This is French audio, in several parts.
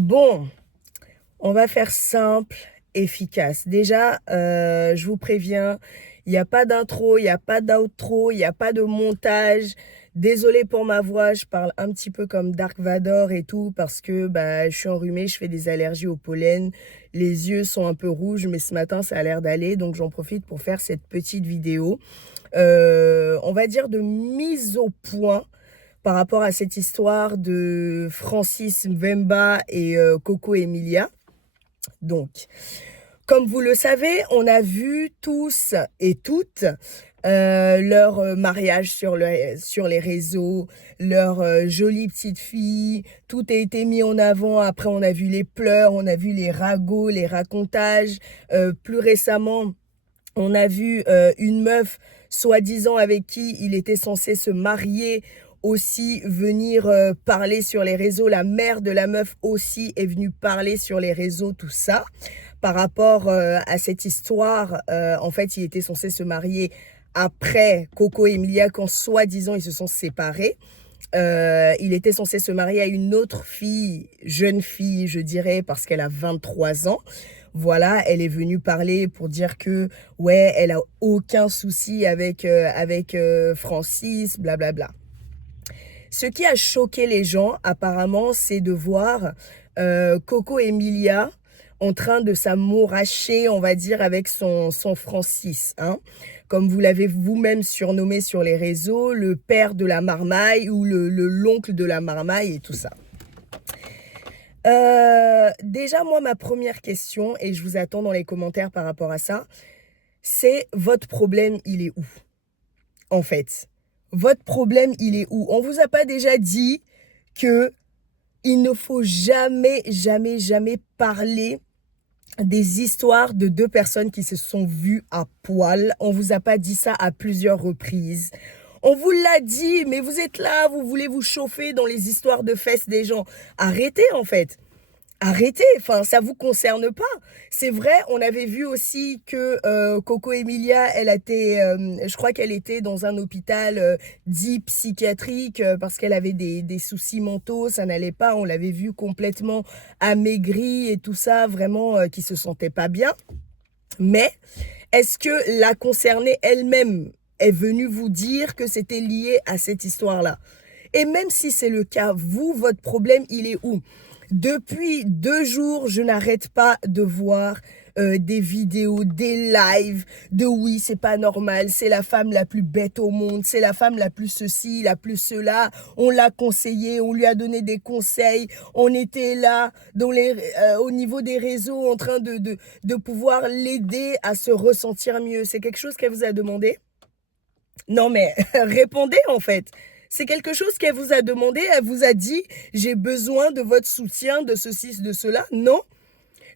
Bon, on va faire simple, efficace. Déjà, je vous préviens, il n'y a pas d'intro, il n'y a pas d'outro, il n'y a pas de montage. Désolée pour ma voix, je parle un petit peu comme Dark Vador et tout parce que je suis enrhumée, je fais des allergies au pollen. Les yeux sont un peu rouges, mais ce matin, ça a l'air d'aller. Donc, j'en profite pour faire cette petite vidéo. On va dire de mise au point par rapport à cette histoire de Francis Mvemba et Coco Emilia. Donc, comme vous le savez, on a vu tous et toutes leur mariage sur les réseaux, leur jolie petite fille, tout a été mis en avant. Après, on a vu les pleurs, on a vu les ragots, les racontages. Plus récemment, on a vu une meuf, soi-disant avec qui il était censé se marier, aussi venir parler sur les réseaux. La mère de la meuf aussi est venue parler sur les réseaux, tout ça. Par rapport à cette histoire, en fait, il était censé se marier après Coco et Emilia, quand soi-disant ils se sont séparés. Il était censé se marier à une autre fille, jeune fille, je dirais, parce qu'elle a 23 ans. Voilà, elle est venue parler pour dire que, ouais, elle a aucun souci avec Francis, blablabla. Ce qui a choqué les gens, apparemment, c'est de voir Coco Emilia en train de s'amouracher, on va dire, avec son Francis, hein. Comme vous l'avez vous-même surnommé sur les réseaux, le père de la marmaille ou l'oncle de la marmaille et tout ça. Déjà, moi, ma première question, et je vous attends dans les commentaires par rapport à ça, c'est votre problème, il est où? En fait, votre problème, il est où? On vous a pas déjà dit que il ne faut jamais, jamais, jamais parler des histoires de deux personnes qui se sont vues à poil. On vous a pas dit ça à plusieurs reprises. On vous l'a dit, mais vous êtes là, vous voulez vous chauffer dans les histoires de fesses des gens. Arrêtez, en fait. Arrêtez, enfin, ça vous concerne pas. C'est vrai, on avait vu aussi que Coco Emilia, elle a été, je crois qu'elle était dans un hôpital dit psychiatrique parce qu'elle avait des soucis mentaux, ça n'allait pas. On l'avait vu complètement amaigrie et tout ça, vraiment qui se sentait pas bien. Mais est-ce que la concernée elle-même est venue vous dire que c'était lié à cette histoire-là? Et même si c'est le cas, vous, votre problème, il est où? Depuis 2 jours, je n'arrête pas de voir des vidéos, des lives de oui, c'est pas normal, c'est la femme la plus bête au monde, c'est la femme la plus ceci, la plus cela. On l'a conseillé, on lui a donné des conseils, on était là au niveau des réseaux en train de pouvoir l'aider à se ressentir mieux. C'est quelque chose qu'elle vous a demandé? Non mais répondez en fait. C'est quelque chose qu'elle vous a demandé, elle vous a dit j'ai besoin de votre soutien, de ceci, de cela. Non.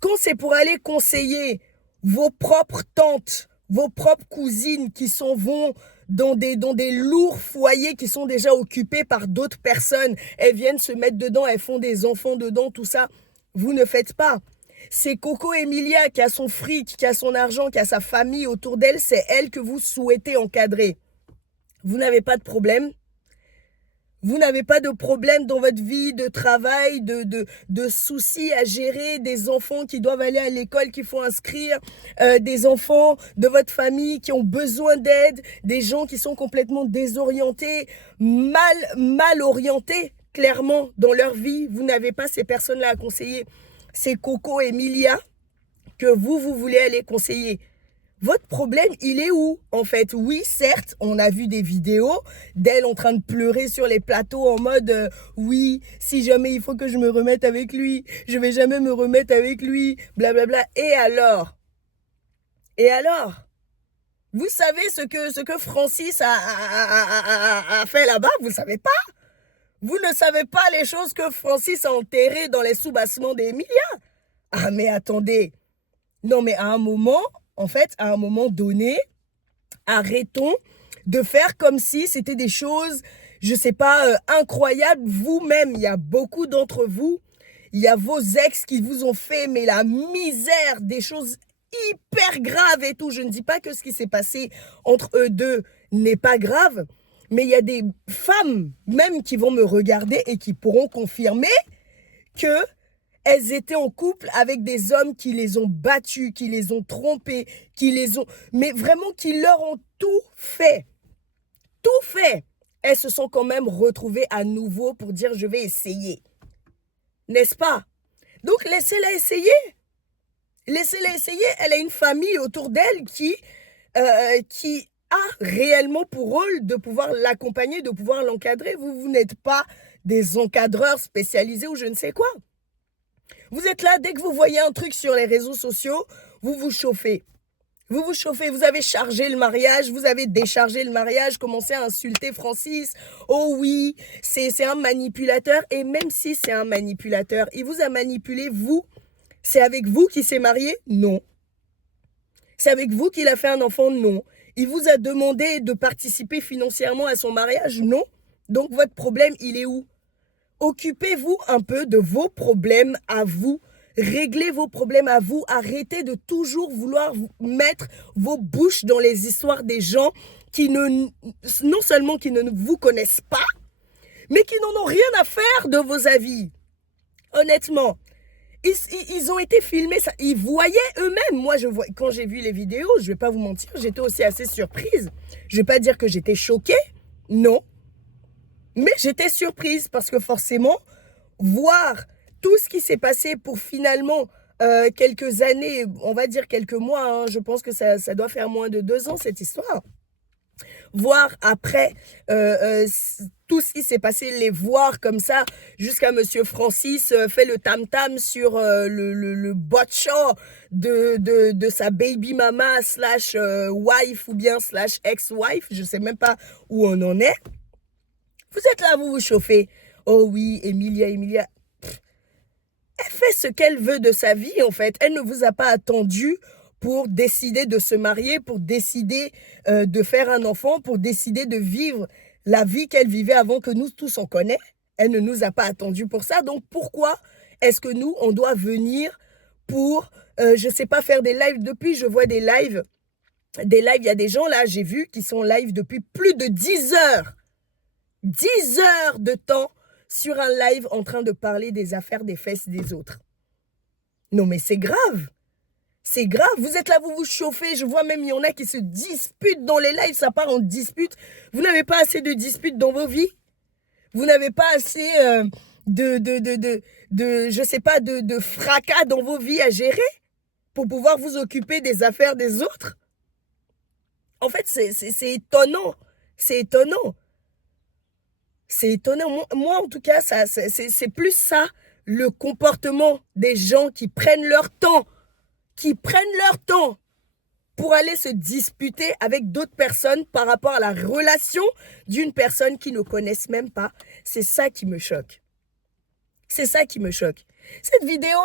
Quand c'est pour aller conseiller vos propres tantes, vos propres cousines qui vont dans des lourds foyers qui sont déjà occupés par d'autres personnes, elles viennent se mettre dedans, elles font des enfants dedans, tout ça, vous ne faites pas. C'est Coco Emilia qui a son fric, qui a son argent, qui a sa famille autour d'elle, c'est elle que vous souhaitez encadrer. Vous n'avez pas de problème. Vous n'avez pas de problème dans votre vie de travail, de soucis à gérer, des enfants qui doivent aller à l'école, qu'il faut inscrire, des enfants de votre famille qui ont besoin d'aide, des gens qui sont complètement désorientés, mal orientés, clairement, dans leur vie. Vous n'avez pas ces personnes-là à conseiller. C'est Coco et Emilia que vous voulez aller conseiller. Votre problème, il est où, en fait? Oui, certes, on a vu des vidéos d'elle en train de pleurer sur les plateaux en mode oui, si jamais il faut que je me remette avec lui, je vais jamais me remettre avec lui, blablabla. Et alors? Et alors? Vous savez ce que Francis a fait là-bas? Vous ne savez pas? Vous ne savez pas les choses que Francis a enterrées dans les sous-bassements d'Emilia? Ah, mais attendez. Non, mais à un moment, en fait, à un moment donné, arrêtons de faire comme si c'était des choses, je sais pas, incroyables. Vous-même, il y a beaucoup d'entre vous, il y a vos ex qui vous ont fait, mais la misère, des choses hyper graves et tout. Je ne dis pas que ce qui s'est passé entre eux deux n'est pas grave, mais il y a des femmes même qui vont me regarder et qui pourront confirmer que elles étaient en couple avec des hommes qui les ont battues, qui les ont trompées, mais vraiment qui leur ont tout fait. Tout fait. Elles se sont quand même retrouvées à nouveau pour dire je vais essayer. N'est-ce pas? Donc laissez-la essayer. Laissez-la essayer. Elle a une famille autour d'elle qui a réellement pour rôle de pouvoir l'accompagner, de pouvoir l'encadrer. Vous n'êtes pas des encadreurs spécialisés ou je ne sais quoi. Vous êtes là, dès que vous voyez un truc sur les réseaux sociaux, vous vous chauffez. Vous vous chauffez, vous avez chargé le mariage, vous avez déchargé le mariage, commencé à insulter Francis. Oh oui, c'est un manipulateur. Et même si c'est un manipulateur, il vous a manipulé, vous. C'est avec vous qu'il s'est marié? Non. C'est avec vous qu'il a fait un enfant? Non. Il vous a demandé de participer financièrement à son mariage? Non. Donc votre problème, il est où? Occupez-vous un peu de vos problèmes à vous. Réglez vos problèmes à vous. Arrêtez de toujours vouloir mettre vos bouches dans les histoires des gens qui non seulement qui ne vous connaissent pas, mais qui n'en ont rien à faire de vos avis. Honnêtement, ils ont été filmés, ça, ils voyaient eux-mêmes. Moi, quand j'ai vu les vidéos, je ne vais pas vous mentir, j'étais aussi assez surprise. Je ne vais pas dire que j'étais choquée, non. Mais j'étais surprise parce que forcément, voir tout ce qui s'est passé pour finalement quelques années, on va dire quelques mois, hein, je pense que ça doit faire moins de 2 ans cette histoire. Voir après tout ce qui s'est passé, les voir comme ça, jusqu'à Monsieur Francis fait le tam-tam sur le botcha de sa baby mama slash wife ou bien slash ex-wife, je sais même pas où on en est. Vous êtes là, vous vous chauffez. Oh oui, Emilia. Elle fait ce qu'elle veut de sa vie, en fait. Elle ne vous a pas attendu pour décider de se marier, pour décider de faire un enfant, pour décider de vivre la vie qu'elle vivait avant que nous tous on connaît. Elle ne nous a pas attendu pour ça. Donc pourquoi est-ce que nous, on doit venir pour, je ne sais pas, faire des lives? Depuis, je vois des lives. Il y a des gens là, j'ai vu, qui sont live depuis plus de 10 heures. 10 heures de temps sur un live en train de parler des affaires des fesses des autres. Non mais c'est grave. C'est grave. Vous êtes là, vous vous chauffez. Je vois même, il y en a qui se disputent dans les lives. Ça part en dispute. Vous n'avez pas assez de disputes dans vos vies? Vous n'avez pas assez je sais pas, de fracas dans vos vies à gérer pour pouvoir vous occuper des affaires des autres? En fait, c'est étonnant. C'est étonnant. C'est étonnant. Moi, en tout cas, c'est plus ça, le comportement des gens qui prennent leur temps pour aller se disputer avec d'autres personnes par rapport à la relation d'une personne qu'ils ne connaissent même pas. C'est ça qui me choque. C'est ça qui me choque. Cette vidéo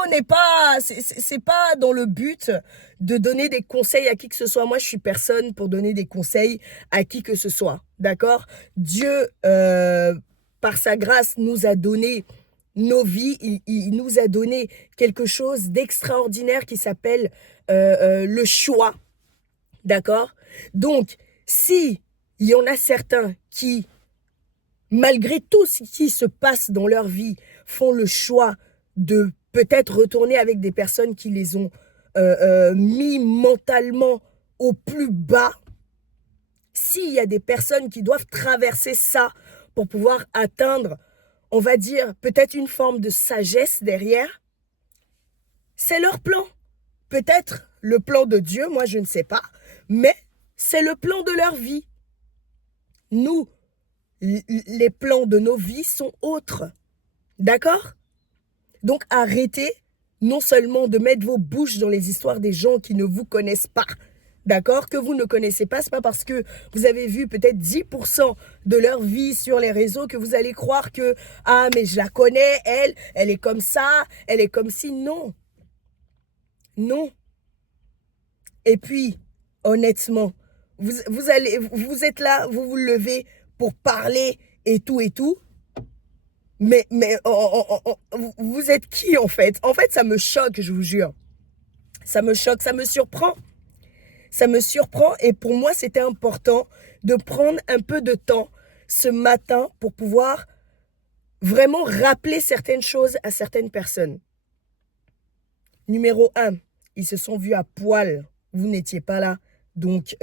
c'est pas dans le but de donner des conseils à qui que ce soit. Moi, je suis personne pour donner des conseils à qui que ce soit. D'accord? Dieu, par sa grâce, nous a donné nos vies. Il nous a donné quelque chose d'extraordinaire qui s'appelle le choix. D'accord? Donc, si il y en a certains qui, malgré tout ce qui se passe dans leur vie, font le choix de peut-être retourner avec des personnes qui les ont mis mentalement au plus bas, s'il y a des personnes qui doivent traverser ça pour pouvoir atteindre, on va dire, peut-être une forme de sagesse derrière, c'est leur plan. Peut-être le plan de Dieu, moi je ne sais pas, mais c'est le plan de leur vie. Nous, les plans de nos vies sont autres. D'accord? Donc arrêtez non seulement de mettre vos bouches dans les histoires des gens qui ne vous connaissent pas, d'accord, que vous ne connaissez pas. C'est pas parce que vous avez vu peut-être 10% de leur vie sur les réseaux que vous allez croire que « Ah, mais je la connais, elle est comme ça, elle est comme ci. » Non. Non. Et puis, honnêtement, vous êtes là, vous vous levez pour parler et tout. Mais vous êtes qui en fait? En fait, ça me choque, je vous jure. Ça me choque, ça me surprend. Ça me surprend et pour moi, c'était important de prendre un peu de temps ce matin pour pouvoir vraiment rappeler certaines choses à certaines personnes. Numéro 1, ils se sont vus à poil. Vous n'étiez pas là. Donc,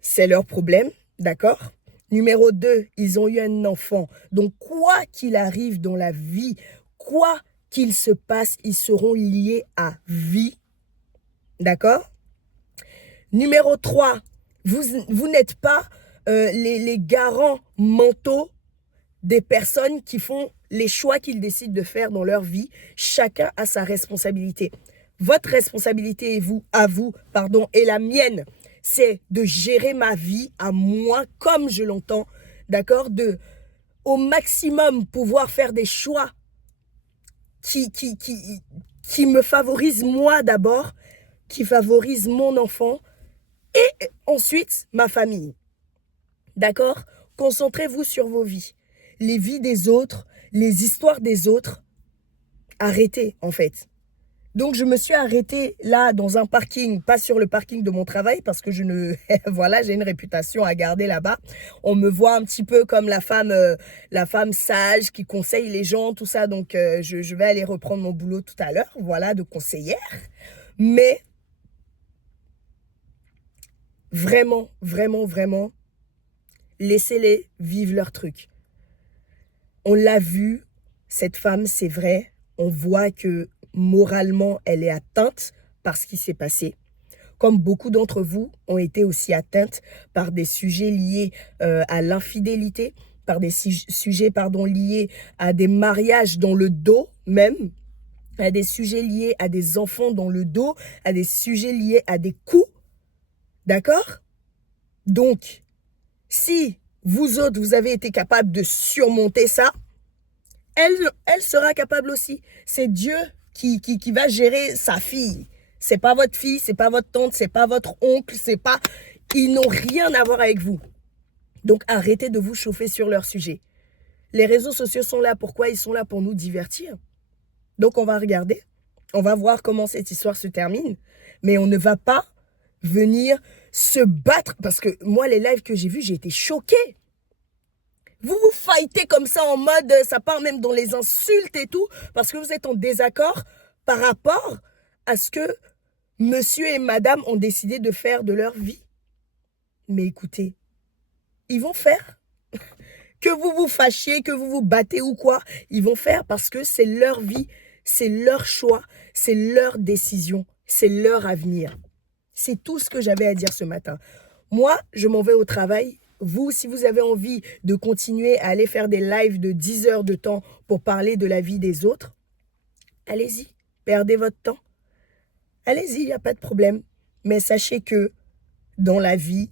c'est leur problème. D'accord? Numéro 2, ils ont eu un enfant. Donc, quoi qu'il arrive dans la vie, quoi qu'il se passe, ils seront liés à vie. D'accord? Numéro 3, vous n'êtes pas les garants mentaux des personnes qui font les choix qu'ils décident de faire dans leur vie. Chacun a sa responsabilité. Votre responsabilité et la mienne, c'est de gérer ma vie à moi comme je l'entends, d'accord? De au maximum pouvoir faire des choix qui me favorisent moi d'abord, qui favorisent mon enfant et ensuite ma famille. D'accord? Concentrez-vous sur vos vies. Les vies des autres, les histoires des autres. Arrêtez, en fait. Donc, je me suis arrêtée là, dans un parking, pas sur le parking de mon travail, parce que voilà, j'ai une réputation à garder là-bas. On me voit un petit peu comme la femme sage qui conseille les gens, tout ça. Donc, je vais aller reprendre mon boulot tout à l'heure, voilà, de conseillère. Mais, vraiment, vraiment, vraiment, laissez-les vivre leur truc. On l'a vu, cette femme, c'est vrai, on voit que moralement, elle est atteinte par ce qui s'est passé. Comme beaucoup d'entre vous ont été aussi atteintes par des sujets liés à l'infidélité, par des sujets liés à des mariages dans le dos même, à des sujets liés à des enfants dans le dos, à des sujets liés à des coups. D'accord? Donc, si vous autres, vous avez été capable de surmonter ça, elle sera capable aussi. C'est Dieu qui va gérer sa fille. C'est pas votre fille, c'est pas votre tante, c'est pas votre oncle, ils n'ont rien à voir avec vous. Donc arrêtez de vous chauffer sur leur sujet. Les réseaux sociaux sont là, pourquoi? Ils sont là pour nous divertir. Donc on va regarder, on va voir comment cette histoire se termine, mais on ne va pas venir se battre, parce que moi les lives que j'ai vus, j'ai été choquée. Vous vous fightez comme ça en mode, ça part même dans les insultes et tout, parce que vous êtes en désaccord par rapport à ce que monsieur et madame ont décidé de faire de leur vie. Mais écoutez, ils vont faire. Que vous vous fâchiez, que vous vous battez ou quoi, ils vont faire parce que c'est leur vie, c'est leur choix, c'est leur décision, c'est leur avenir. C'est tout ce que j'avais à dire ce matin. Moi, je m'en vais au travail. Vous, si vous avez envie de continuer à aller faire des lives de 10 heures de temps pour parler de la vie des autres, allez-y, perdez votre temps. Allez-y, il n'y a pas de problème. Mais sachez que dans la vie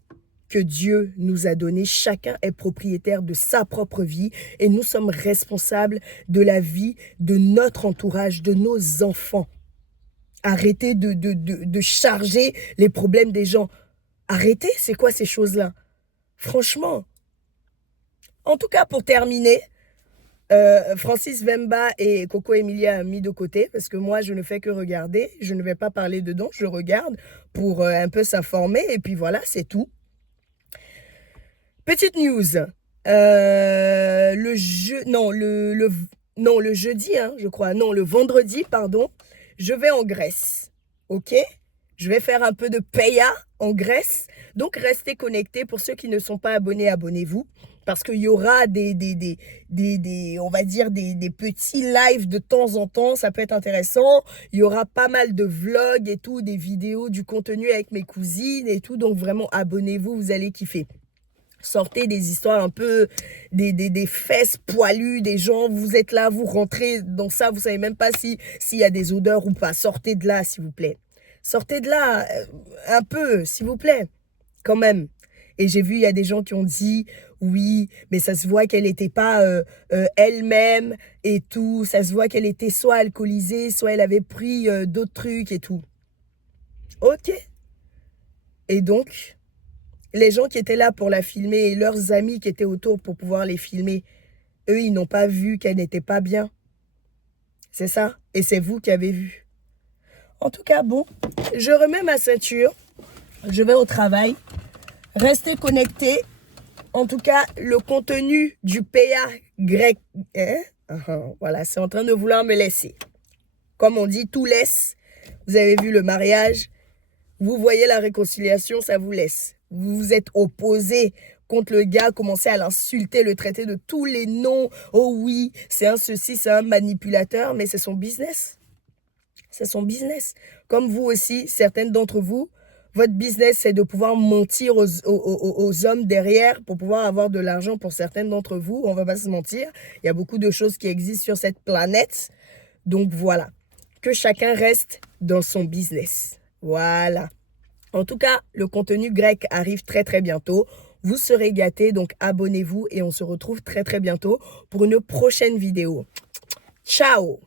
que Dieu nous a donnée, chacun est propriétaire de sa propre vie et nous sommes responsables de la vie de notre entourage, de nos enfants. Arrêtez de charger les problèmes des gens. Arrêtez, c'est quoi ces choses-là? Franchement. En tout cas, pour terminer, Francis Vemba et Coco Emilia mis de côté parce que moi, je ne fais que regarder. Je ne vais pas parler dedans, je regarde pour un peu s'informer et puis voilà, c'est tout. Petite news. Le jeudi, hein, je crois. Non, le vendredi, pardon. Je vais en Grèce. OK? Je vais faire un peu de paya en Grèce. Donc, restez connectés. Pour ceux qui ne sont pas abonnés, abonnez-vous. Parce qu'il y aura on va dire des petits lives de temps en temps. Ça peut être intéressant. Il y aura pas mal de vlogs et tout, des vidéos, du contenu avec mes cousines et tout. Donc, vraiment, abonnez-vous. Vous allez kiffer. Sortez des histoires un peu, des fesses poilues, des gens, vous êtes là, vous rentrez dans ça, vous savez même pas s'il y a des odeurs ou pas. Sortez de là, s'il vous plaît. Sortez de là, un peu, s'il vous plaît, quand même. Et j'ai vu, il y a des gens qui ont dit, oui, mais ça se voit qu'elle n'était pas elle-même et tout. Ça se voit qu'elle était soit alcoolisée, soit elle avait pris d'autres trucs et tout. Ok. Et donc... les gens qui étaient là pour la filmer et leurs amis qui étaient autour pour pouvoir les filmer, eux, ils n'ont pas vu qu'elle n'était pas bien. C'est ça. Et c'est vous qui avez vu. En tout cas, bon, je remets ma ceinture. Je vais au travail. Restez connectés. En tout cas, le contenu du PA grec, hein? Voilà, c'est en train de vouloir me laisser. Comme on dit, tout laisse. Vous avez vu le mariage. Vous voyez la réconciliation, ça vous laisse. Vous vous êtes opposé contre le gars, commencez à l'insulter, le traiter de tous les noms. Oh oui, c'est un ceci, c'est un manipulateur, mais c'est son business. C'est son business. Comme vous aussi, certaines d'entre vous, votre business, c'est de pouvoir mentir aux hommes derrière pour pouvoir avoir de l'argent pour certaines d'entre vous. On ne va pas se mentir. Il y a beaucoup de choses qui existent sur cette planète. Donc voilà, que chacun reste dans son business. Voilà. En tout cas, le contenu grec arrive très très bientôt. Vous serez gâtés, donc abonnez-vous et on se retrouve très très bientôt pour une prochaine vidéo. Ciao!